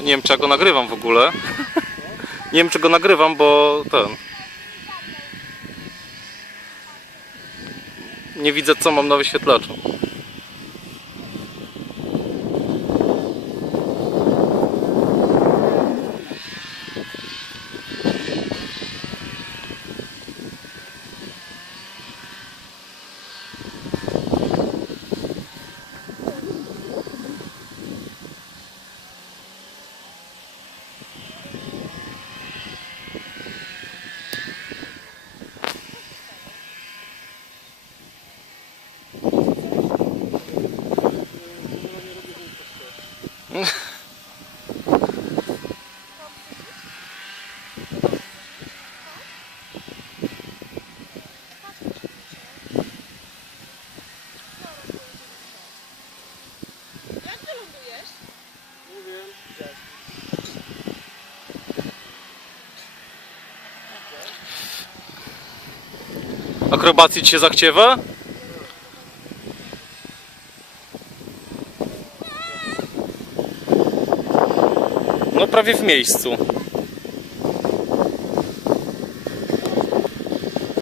Nie wiem, czy ja go nagrywam w ogóle. Nie wiem, czy go nagrywam, bo ten... Nie widzę, co mam na wyświetlaczu. Mm-hmm. Akrobacji ci się zachciewa? No prawie w miejscu.